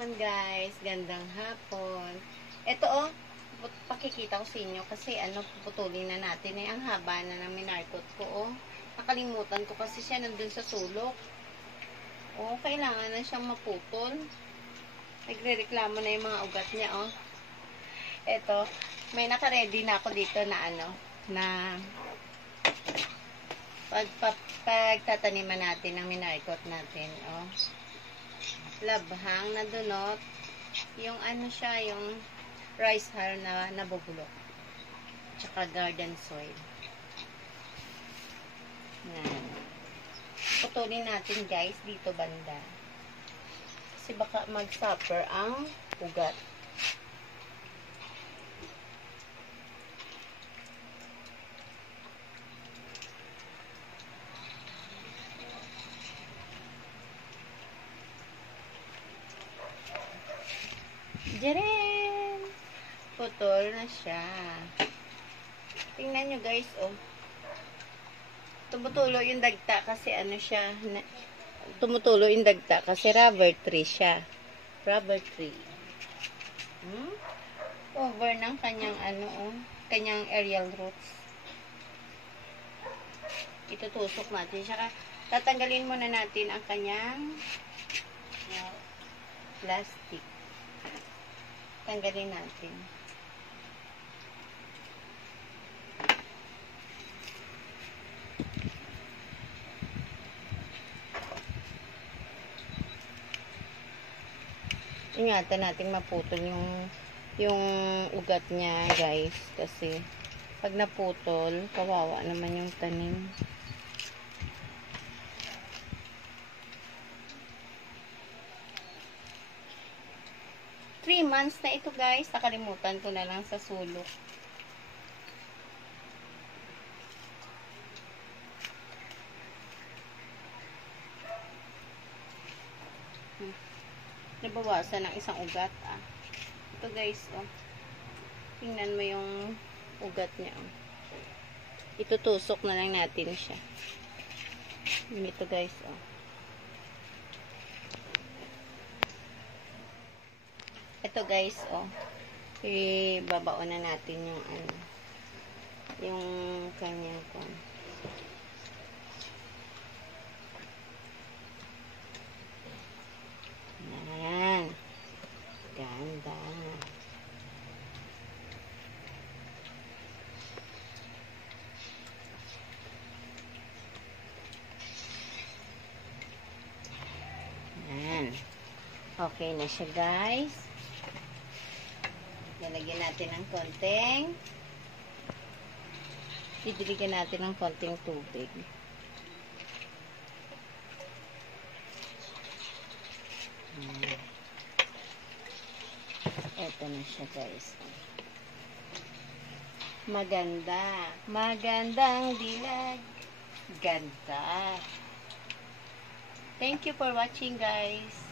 hapon guys, gandang hapon. Ito oh, pakikita ko sa inyo kasi puputulin na natin ang haba na ng minarkot ko oh. Nakalimutan ko kasi siya nandun sa sulok. Oh, kailangan na siyang maputol. Nagrereklamo na yung mga ugat niya oh. Ito, may naka-ready na ako dito na na pagtataniman natin ng minarkot natin oh. Labhang na dunot, yung siya, yung rice hull na nabubulok, tsaka garden soil. Yan. Putulin natin guys dito banda kasi baka mag-suffer ang ugat. Diyan! Putol na siya. Tingnan nyo guys, oh. Tumutulo yung dagta kasi siya. Tumutulo yung dagta kasi rubber tree siya. Rubber tree. Over ng kanyang kanyang aerial roots. Itutusok natin siya. Tatanggalin muna natin ang kanyang plastic. Tanggalin natin. Ingatan natin maputol yung ugat niya, guys, kasi pag naputol, kawawa naman yung tanim. Three months na ito guys, nakalimutan ko na lang sa sulok. Nabawasan ng isang ugat Ito guys oh. Tingnan mo yung ugat niya oh. Itutusok na lang natin siya. Ito guys oh. Ito guys, oh. Ibabaon na natin yung yung kanya ko. Yan. Ganda. Yan. Okay na siya guys. Lalagyan natin ng konting, didiligan natin ng konting tubig. Eto na siya guys. Maganda. Magandang dilag. Ganda. Thank you for watching guys.